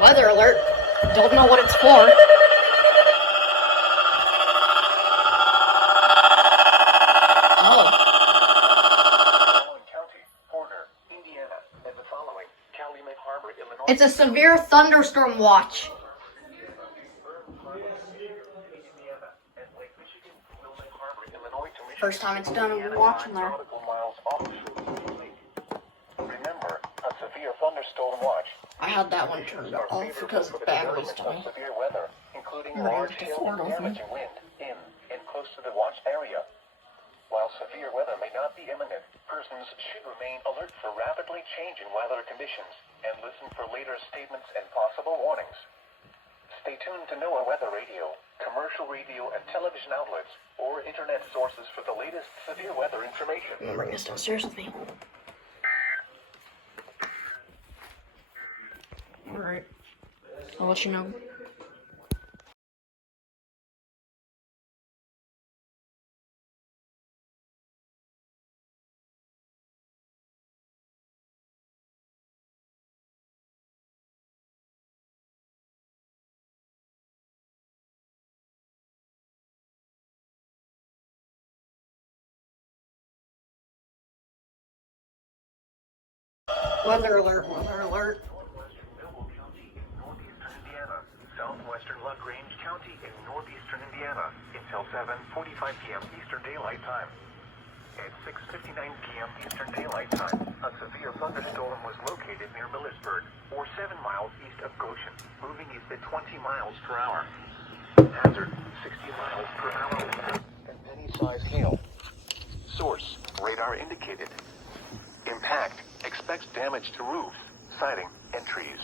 Weather alert. Don't know what it's for. Oh. It's a severe thunderstorm watch. First time it's done, I'm watching there. Remember, a severe thunderstorm watch. I had that one turned off because the battery's dying. Severe weather, including I'm gonna large get the hail Ford and open. damaging wind in and close to the watch area. While severe weather may not be imminent, persons should remain alert for rapidly changing weather conditions and listen for later statements and possible warnings. Stay tuned to NOAA weather radio, commercial radio and television outlets, or internet sources for the latest severe weather information. I'm gonna bring this downstairs with me. Alright. I'll let you know. Weather alert, weather alert. Southwestern LaGrange County in northeastern Indiana until 7:45 p.m. Eastern Daylight Time. At 6:59 p.m. Eastern Daylight Time, a severe thunderstorm was located near Millersburg, or 7 miles east of Goshen, moving east at 20 miles per hour. Hazard, 60 miles per hour wind, and penny-sized hail. Source, radar indicated. Impact, expects damage to roofs, siding, and trees.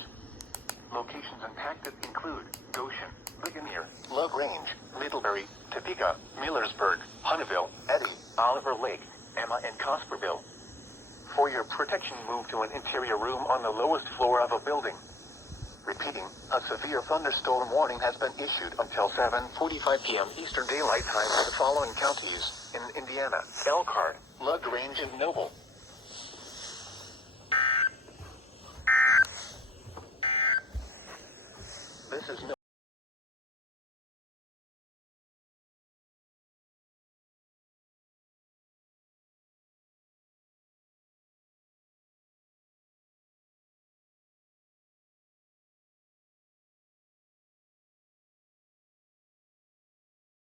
Locations impacted include Goshen, Ligonier, LaGrange, Middlebury, Topeka, Millersburg, Hunneville, Eddy, Oliver Lake, Emma, and Cosperville. For your protection, move to an interior room on the lowest floor of a building. Repeating, a severe thunderstorm warning has been issued until 7:45 p.m. Eastern Daylight Time for the following counties in Indiana: Elkhart, LaGrange, and Noble. This is